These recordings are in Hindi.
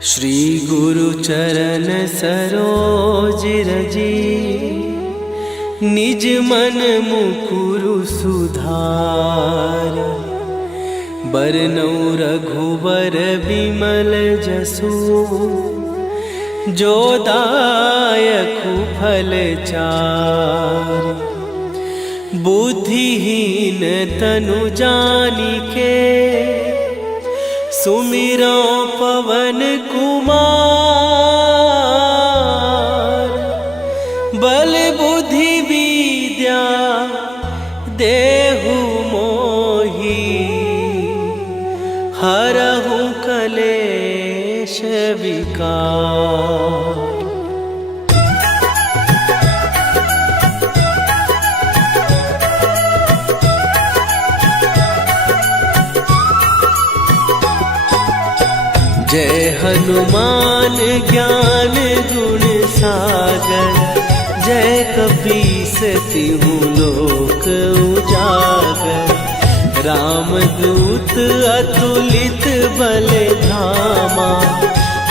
श्री गुरु चरण सरोज रजी, निज मन मुकुरु सुधार। बरनउँ रघुबर बिमल जसु, जो दायकु फल चार। बुद्धिहीन तनु जानिके, सुमिरो पवन कुमार। बल बुद्धि विद्या देहु मोहि, हरहु कलेश विकार। जय हनुमान ज्ञान गुण सागर, जय कपीस तिहु लोक उजागर। रामदूत अतुलित बल धामा,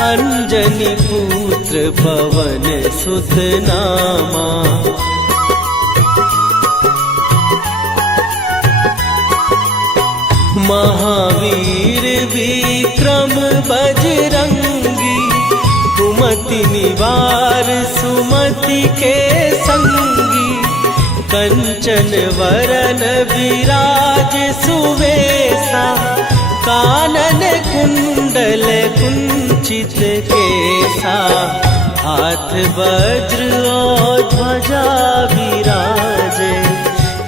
अंजनी पुत्र पवन सुत नामा। महावीर विक्रम बजरंगी, कुमति निवार सुमति के संगी। कंचन वरन विराज सुवेशा, कानन कुंडल कुंचित केसा। हाथ वज्र और ध्वजा विराजे,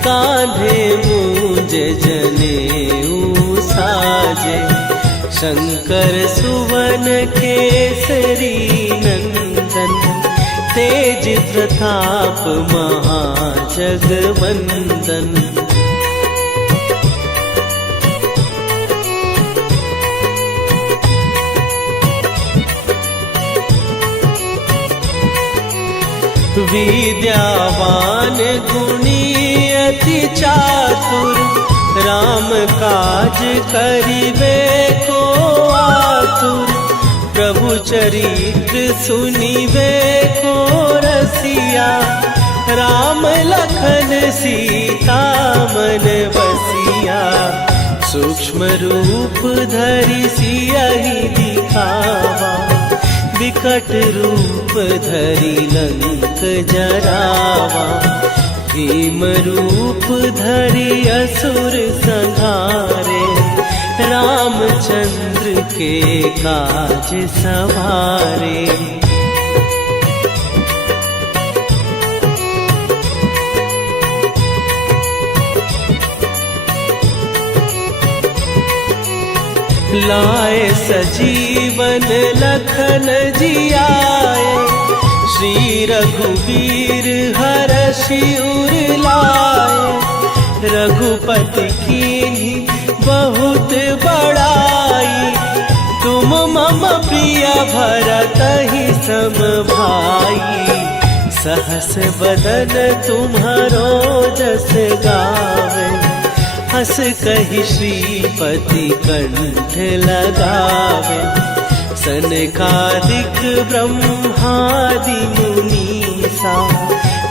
कांधे मूंज जनेऊ साजे। शंकर सुवन केसरी नंदन, तेज प्रताप महाजगवंदन। विद्यावान गुणी अति चातुर, राम काज करिबे को आतुर। प्रभु चरित्र सुनिबे को रसिया, राम लखन सीता मन बसिया। सूक्ष्म रूप धरि सियहि दिखावा, विकट रूप धरि लंक जरावा। भीम रूप धरि असुर संहारे, रामचंद्र के काज सवारे। लाए सजीवन लखन जियाए, श्री रघुवीर हरषि उर लाए। रघुपति कीन्ही बहुत बड़ाई, तुम मम प्रिय भरतहि सम भाई। सहस बदन तुम्हारो जस गावे, हस कहि श्रीपति कंठ लगावे। सनकादिक ब्रह्मादि मुनीसा,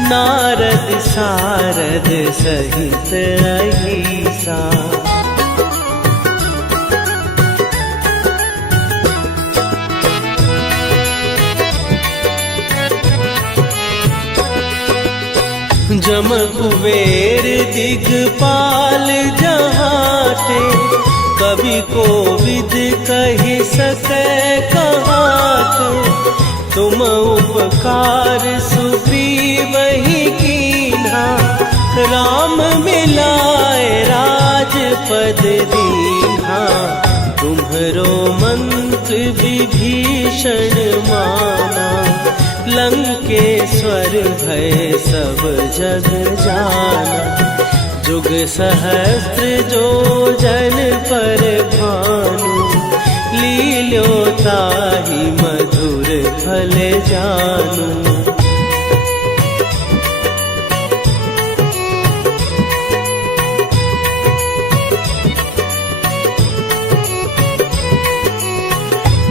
नारद सारद सहित अहिसा। जम कुबेर दिगपाल जहाते, कवि कोविद कहि सकै कहाते। तुम उपकार सुग्रीवहि कीन्हा, राम मिलाए राजपद दीन्हा। तुम्हरो मंत्र विभीषण माना, लंकेश्वर भय सब जग जाना। जुग सहस्त्र जो जन पर भानु, लील्यो ताहि मधुर फल जानू।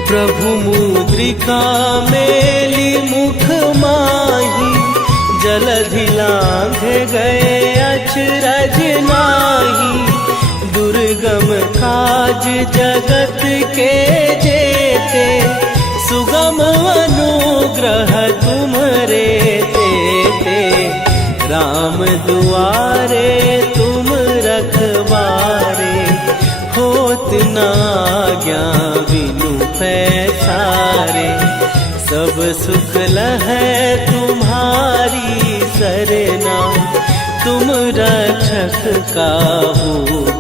प्रभु मुद्रिका मेली मुख माही, जलधि लांघे गए अचरज नाही। दुर्गम काज जगत के जेते, सुगम अनुग्रह तुम्हारे तेते। राम दुआरे तुम रखवारे, होत न आज्ञा बिनु पैसारे। सब सुख लहै तुम्हारी सरना, तुम रक्षक काहू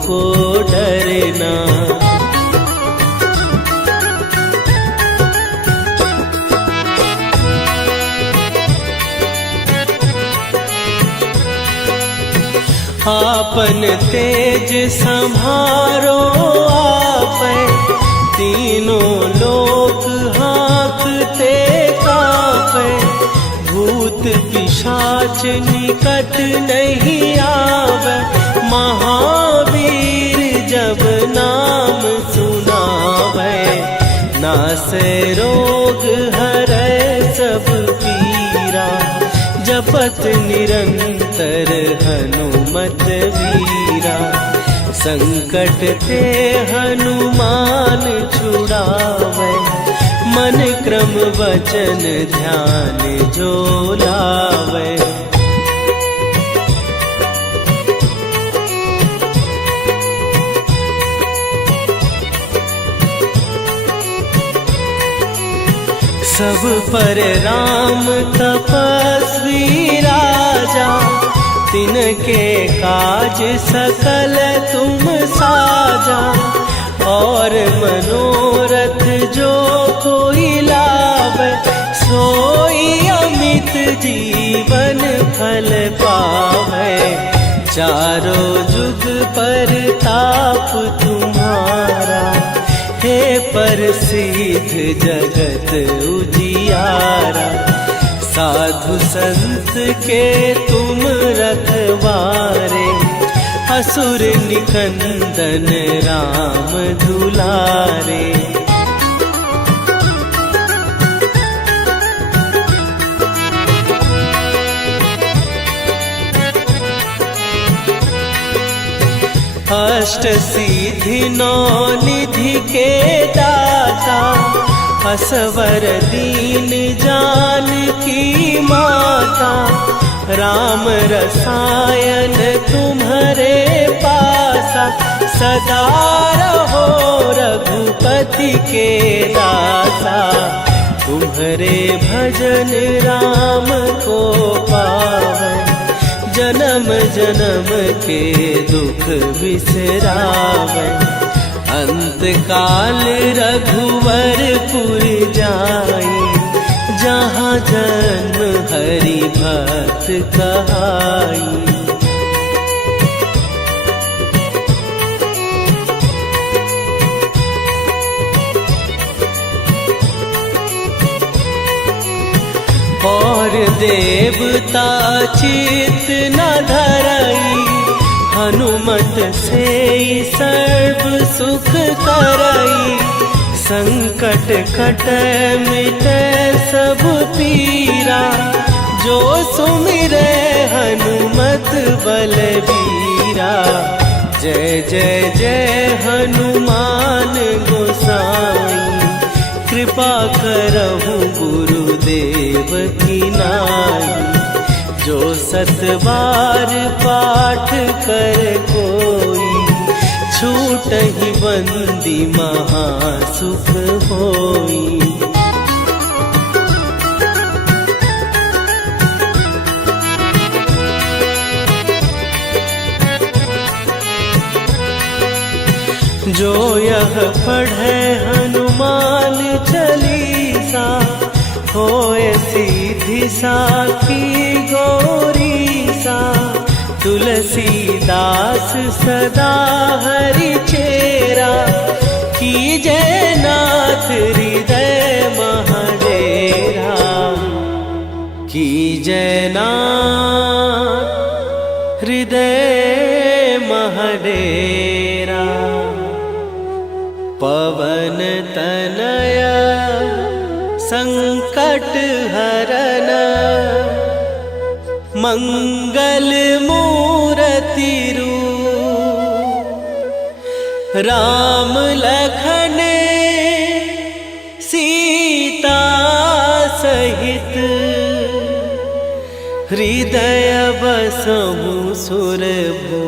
को डरना। आपन तेज संभारो आपै, तीनों लोक हाँकते कापै। भूत पिशाच निकट नहीं आवे, महावीर जब नाम सुनावे। नासै रोग हरै सब पीरा, जपत निरंतर हनुमत वीरा। संकट ते हनुमान छुड़ावे, मन क्रम वचन ध्यान जो लावे। सब पर राम तपस्वी राजा, तिनके काज सकल तुम साजा। और मनोरथ जो कोई लावे, सोई अमित जीवन फल पावे। चारों जुग पर ताप तुम्हारा, हे प्रसिद्ध जगत उजियारा। साधु संत के तुम रखवारे, असुर निकंदन राम दुलारे। अष्ट सिद्धि नौ निधि के दाता, असवर दीन जानकी माता। राम रसायन तुम्हारे पासा, सदा रहो रघुपति के दासा। तुम्हारे भजन राम को पावे, जन्म जन्म के दुख बिसरावे। अंत काल रघुवरपुर जाई, जहाँ जन्म हरि भक्त कहाई। और देवता चित न धरई, हनुमत से सर्व सुख करई। संकट कट मिटे सब पीरा, जो सुमिरे हनुमत बलबीरा। जय जय जय हनुमान गोसाई, कृपा करहु गुरुदेव की नाई। जो सतबार पाठ कर कोई, छूटहि बंदी महासुख होई। जो यह पढ़े हनुमान चालीसा, होए सीधी साखी गौरीसा। तुलसीदास सदा हरि चेरा, कीजय नाथ हृदय महडेरा। कीजय नाथ हृदय महडेरा। पवन तनय संकट हरन मंगल मूर्ति रूप राम लखन सीता सहित हृदय बसहु सुरभू।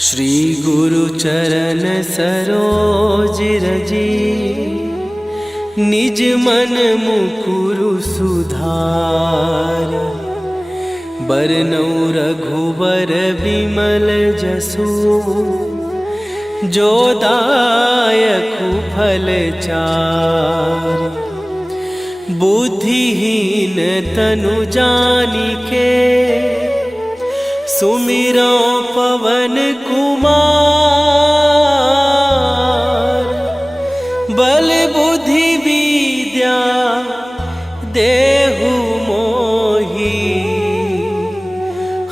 श्री गुरु चरण सरोज रजी निज मन मुकुरु सुधार। बरनउँ रघुबर बिमल जसु जो दायकु फल चार। बुद्धिहीन तनु जानिके सुमिरो पवन कुमार। बल बुद्धि विद्या देहु मोहि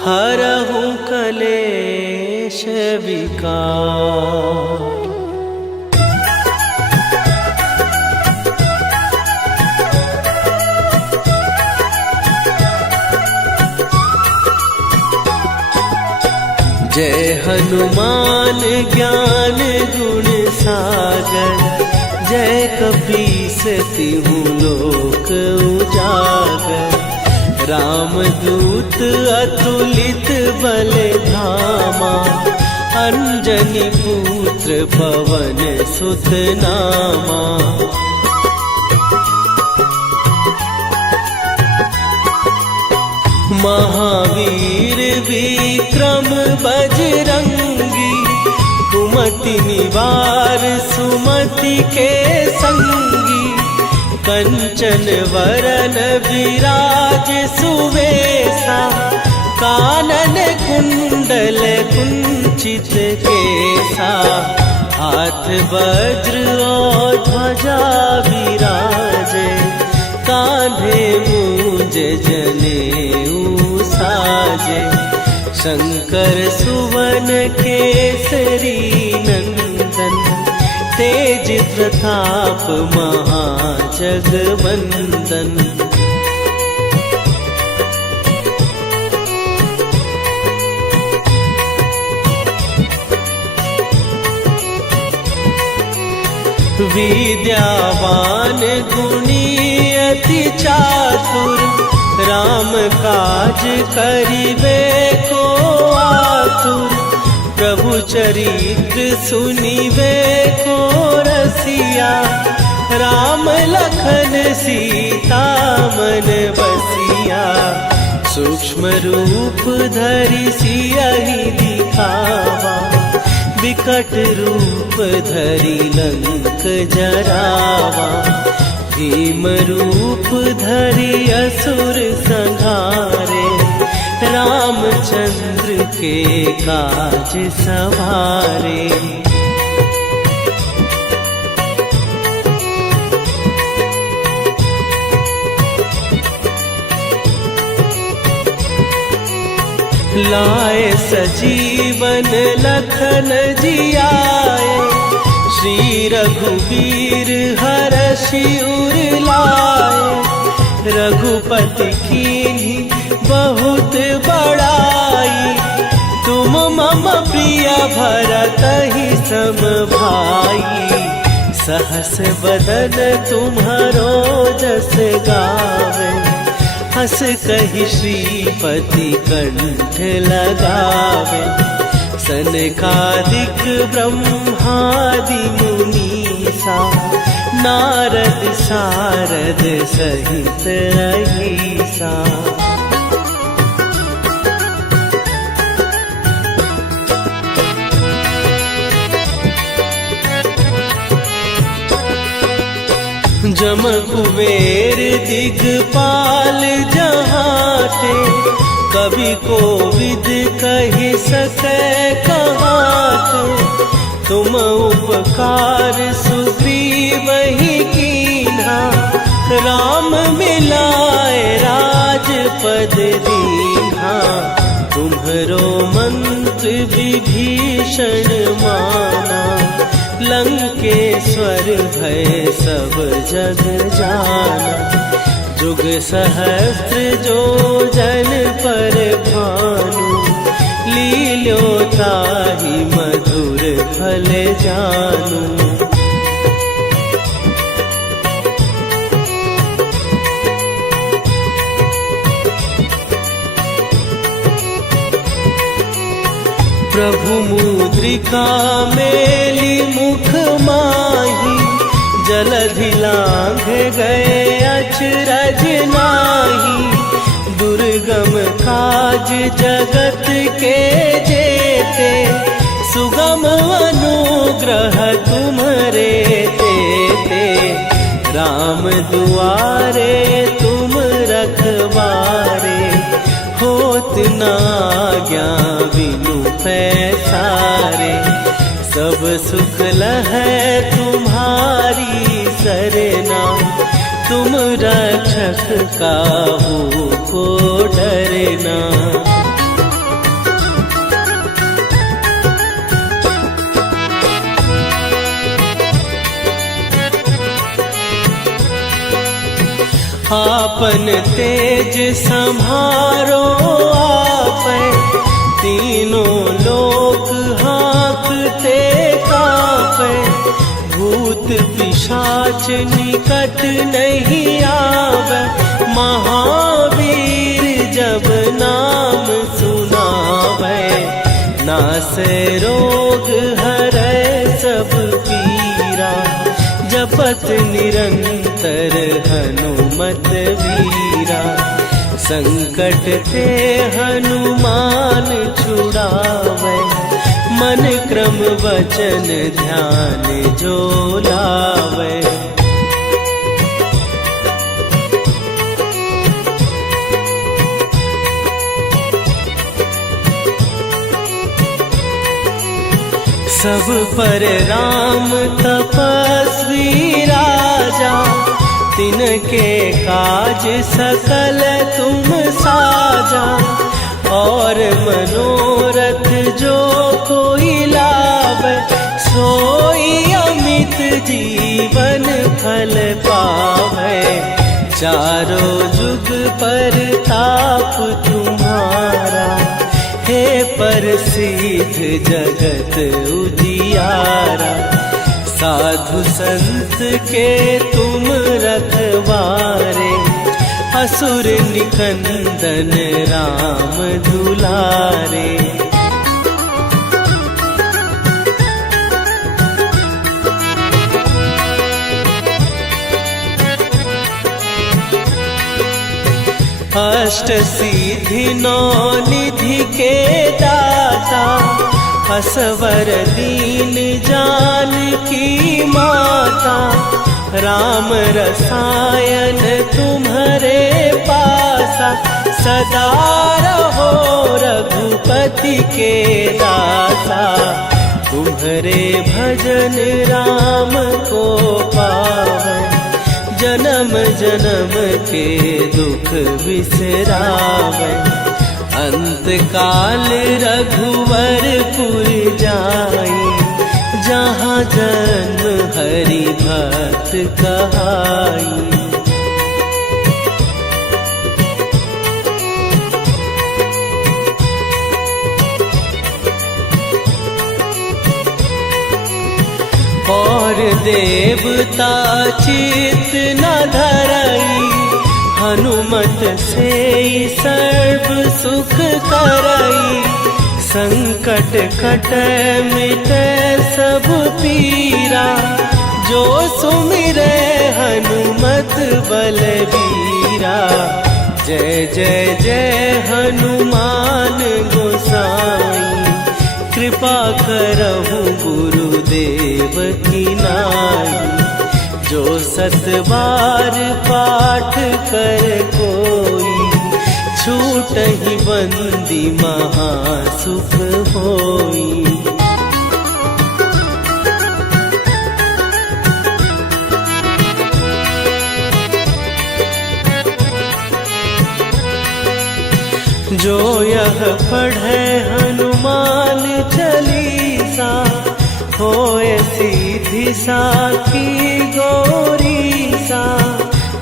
हरहु कलेश विकार। जय हनुमान ज्ञान गुण सागर। जय कपीस तिहु लोक उजागर। रामदूत अतुलित बल धामा। अंजनी पुत्र पवन सुत नामा। महावीर विक्रम बजरंगी। कुमति निवार सुमति के संगी। कंचन वरन विराज सुवेशा। कानन कुंडल कुंचित केसा। हाथ वज्र और ध्वजा विराजे। कांधे मूंज जनेऊ साजे। शंकर सुवन केसरी नंदन। तेज प्रताप महाजगवंदन। विद्यावान गुणी अति चातुर। राम काज करिबे को आतुर। प्रभु चरित्र सुनिबे को रसिया। राम लखन सीता मन बसिया। सूक्ष्म रूप धरि सियहि दिखावा। विकट रूप धरि लंक जरावा। भीम रूप धरि असुर संहारे। रामचंद्र के काज सवारे। लाए सजीवन लखन जियाए। श्री रघुवीर हरषि उर लाए। रघुपति कीन्ही बहुत बड़ाई। तुम मम प्रिय भरतहि सम भाई। सहस बदन तुम्हारो जस गावे। हस कहि श्रीपति कंठ लगावे। सनकादिक ब्रह्मादि मुनीसा। नारद सारद सहित अहिसा। जम कुबेर दिगपाल जहाते। कवि कोविद कहि सकै कहाते। तुम उपकार सुग्रीव ही कीन्हा, राम मिलाए राजपद दीन्हा। तुम्हरो मंत्र विभीषण माना, लंकेश्वर भय सब जग जाना। जुग सहस्त्र जो जन पर भानु, लील्यो ताहि मधुर फल जानू। प्रभु मुद्रिका मेली मुख माही, जलधि लांघ गए अचरज नाही। दुर्गम काज जगत के जेते, सुगम अनुग्रह तुम्हरे तेते। राम दुआरे तुम रखवारे, होत न आज्ञा बिनु पैसारे। सब सुख लहै तुम्हारी सरना, तुम रक्षक काहू को डरना। आपन तेज संभारो आपै, तीनों लोक हाँकते कापै। भूत पिशाच निकट नहीं आवे, महावीर जब नाम सुनावे। नासै रोग हरै सब पीरा, जपत निरंतर हनुमत वीरा। संकट ते हनुमान छुड़ावे, मन क्रम वचन ध्यान जो लावे। सब पर राम तपस्वी राजा, तिनके काज सकल तुम साजा। और मनोरथ जो कोई लावे, सोई अमित जीवन फल पावे। चारों जुग पर ताप तुम्हारा, हे प्रसिद्ध जगत उजियारा। साधु संत के तुम रखवारे, असुर निकंदन राम दुलारे। अष्ट सिद्धि नौ निधि के दाता, असवर दीन जानकी माता। राम रसायन तुम्हारे पासा, सदा रहो रघुपति के दासा। तुम्हारे भजन राम को पावै, जन्म जन्म के दुख बिसरावे। अंत काल रघुवरपुर जाई, जहाँ जन्म हरि भक्त कहाई। और देवता चित न धरई, हनुमत से सर्व सुख करई। संकट कट मिट सब पीरा, जो सुमिरै हनुमत बलबीरा। जय जय जय हनुमान गोसाई, कृपा करहु गुरुदेव की नाई। जो सत बार पाठ कर कोई, छूटहि बंदी महासुख होई। जो यह पढ़े हनुमान चालीसा, होए सीधी साखी गौरी सा।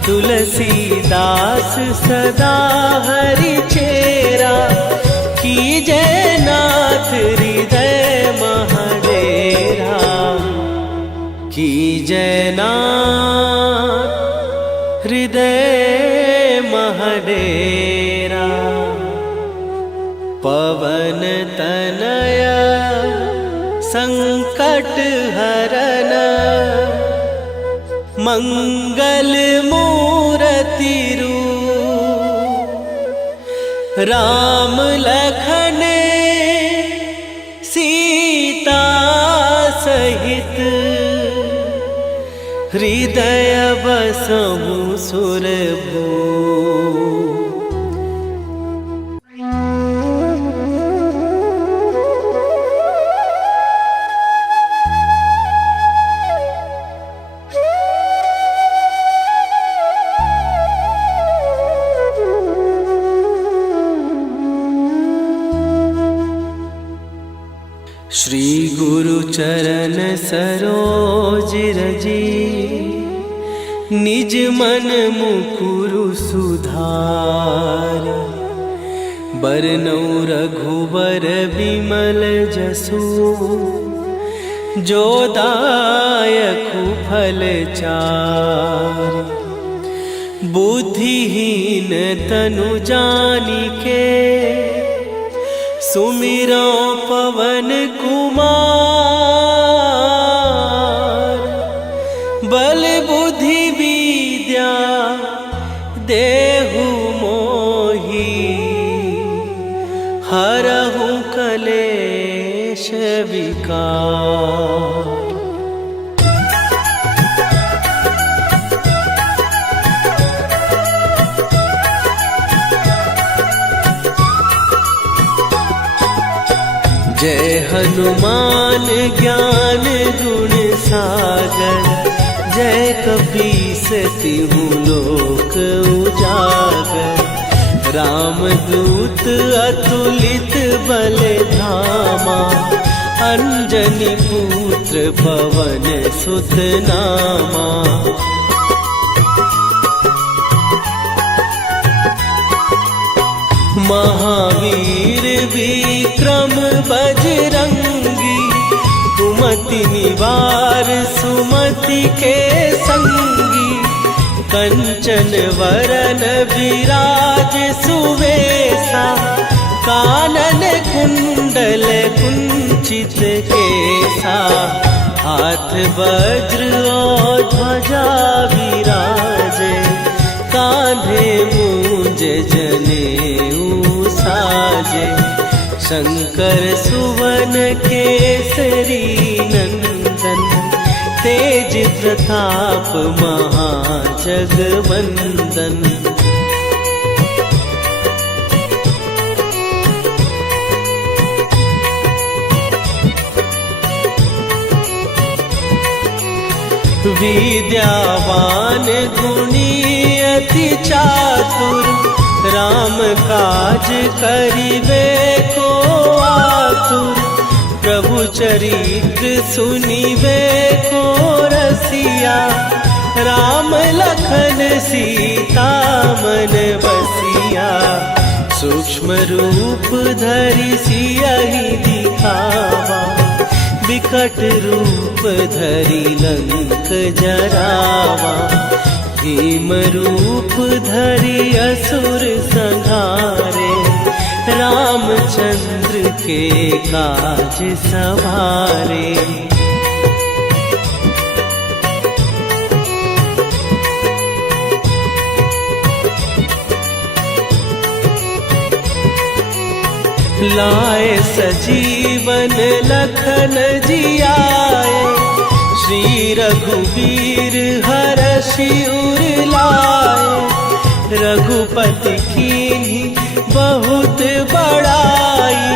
तुलसीदास सदा हरि चेरा, कीजय नाथ हृदय महडेरा। कीजय नाथ हृदय महडेरा। पवन तनय संकट हरन, मंगल मूरति रूप। राम लखन सीता सहित, हृदय बसहु सुरभूप। श्री गुरु चरण सरोज रजी, निज मन मुकुरु सुधार। बरनौ रघुबर बिमल जसु, जो दायकु फल चार। बुद्धिहीन तनु जानिके, सुमिरो पवन कुमार। बल बुद्धि विद्या देहु मोहि, हरहु कलेश विकार। जय हनुमान ज्ञान गुण सागर, जय कपीस तिहु लोक उजागर। रामदूत अतुलित बल धामा, अंजनी पुत्र पवन सुत नामा। महावीर विक्रम बजरंगी, कुमति निवार सुमति के संगी। कंचन वरन विराज सुवेशा, कानन कुंडल कुंचित केसा। हाथ वज्र और ध्वजा विराजे, कांधे मूंज जनेऊ साजे। शंकर सुवन केसरी नंदन, तेज प्रताप महाजगवंदन। विद्यावान गुणी अति चातुर, राम काज करिबे को आतुर। प्रभु चरित्र सुनिबे को रसिया, राम लखन सीता मन बसिया। सूक्ष्म रूप धरि सियहि दिखावा, विकट रूप धरि लंक जरावा। भीम रूप धरि असुर संहारे, रामचंद्र के काज सवारे। लाए सजीवन लखन जियाए, श्री रघुवीर हरषि उर लाए। रघुपति कीन्ही बहुत बड़ाई,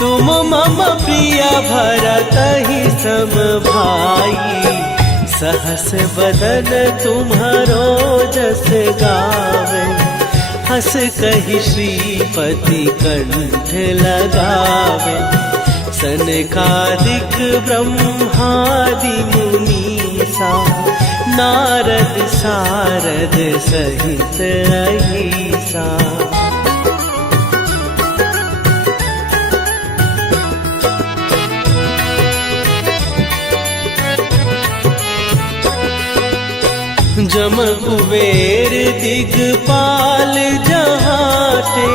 तुम मम प्रिय भरतहि सम भाई। सहस बदन तुम्हारो जस गावे, हंस कही श्रीपति कंठ लगावे, सनकादिक ब्रह्मादि मुनीसा, नारद सारद सहित अहिसा। जम कुबेर दिगपाल जहाते,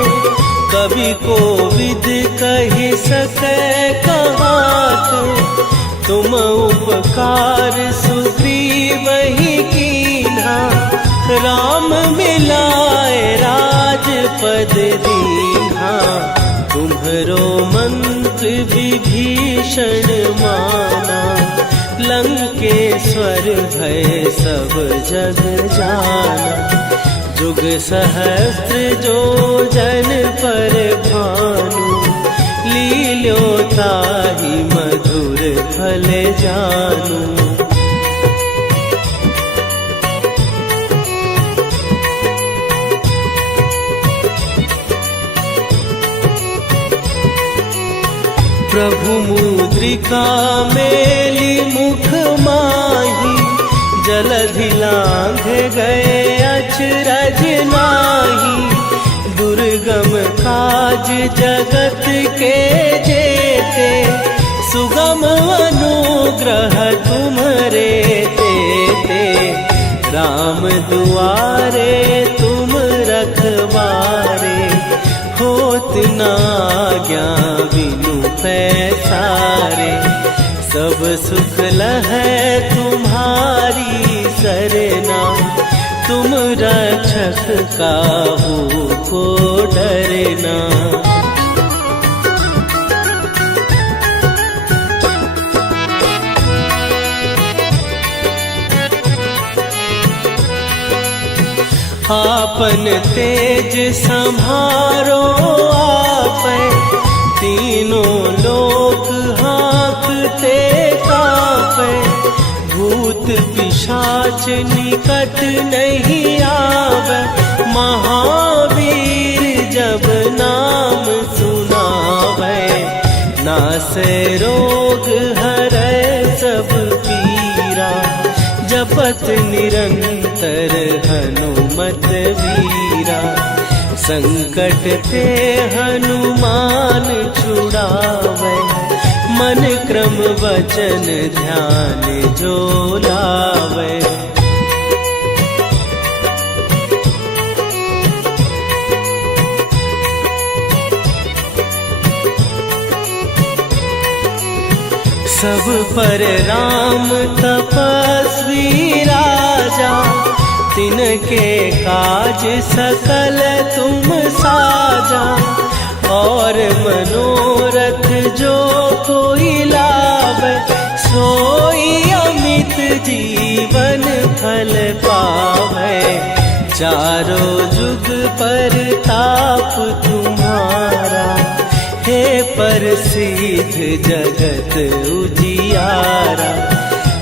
कवि कोविद कहि सकै कहाते। तुम उपकार सुग्रीवहि कीन्हा, राम मिलाए राजपद दीन्हा। तुम्हरो मंत्र विभीषण माना, लंकेश्वर भय सब जग जाना। जुग सहस्त्र जो जन पर भानु, लील्यो ताहि मधुर फल जानू। प्रभु मुद्रिका मेली मुख माही, जलधि लांघ गए अचरज नाही। दुर्गम काज जगत के जेते, सुगम अनुग्रह तुम्हरे तेते। राम दुआरे तुम रखवारे, होत न आज्ञा बिनु पैसारे। सब सुख लहै तुम्हारी सरना, तुम रक्षक काहू को डरना। आपन तेज संभारो आपै, तीनों लोक हाँकते कापै। भूत पिशाच निकट नहीं आवे, महावीर जब नाम सुनावे। नासै रोग हरै सब पीरा, जपत निरंतर हनुमत वीरा। संकट ते हनुमान छुड़ावे, मन क्रम वचन ध्यान जो लावे। सब पर राम तपस्वी राजा, तिनके काज सकल तुम साजा। और मनोरथ जो कोई लावे, सोई अमित जीवन फल पावे। चारों जुग पर ताप तुम्हारा, हे प्रसिद्ध जगत उजियारा।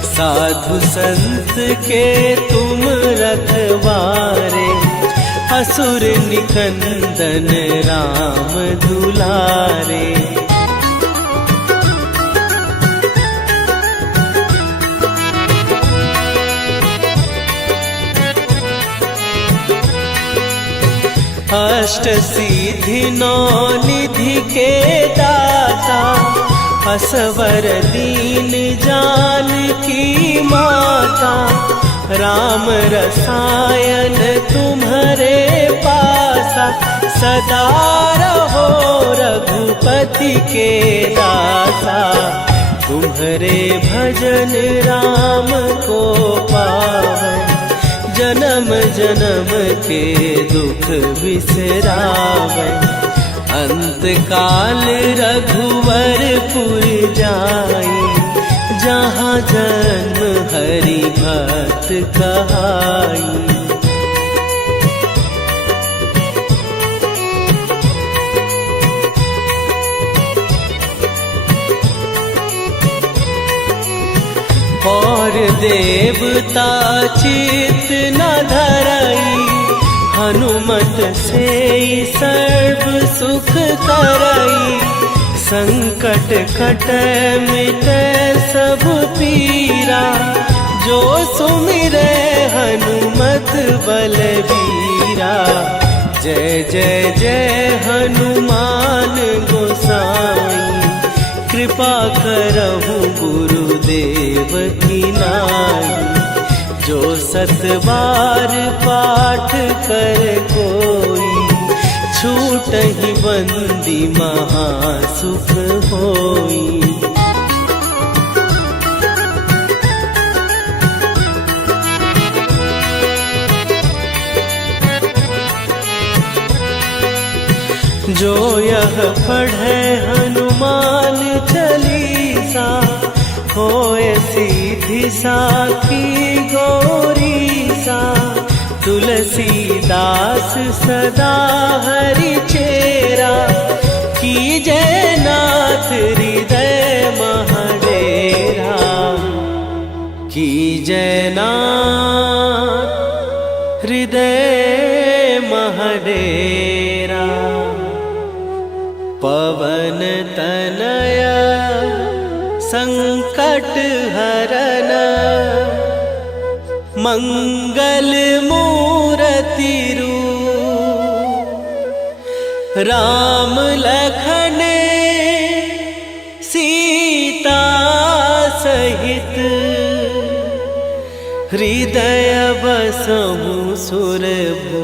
साधु संत के तुम रखवारे, असुर निकंदन राम दुलारे। अष्ट सिद्धि नौ निधि के दाता, असवर दीन जानकी माता। राम रसायन तुम्हारे पासा, सदा रहो रघुपति के दासा। तुम्हारे भजन राम को पावै, जन्म जन्म के दुख बिसरावै। अंत काल रघुवरपुर जाई, जहाँ जन्म हरि भक्त कहाई। और देवता चित न धरई, हनुमत से सर्व सुख करई, संकट कटै मिटै सब पीरा। जो सुमिरै हनुमत बलबीरा, जय जय जय हनुमान गोसाई। कृपा करहु गुरुदेव की नाई, जो 7 बार पाठ कर कोई, छूटहि बंदी महासुख होई। जो यह पढ़े हनुमान चालीसा, होय सीधी साखी गौरीसा। तुलसीदास सदा हरि चेरा, कीजै नाथ हृदय महडेरा। कीजै नाथ हृदय महडेरा। पवन तनय संकट हरन, मंगल मूरति रूप। राम लखन सीता सहित, हृदय बसहु सुरभूप।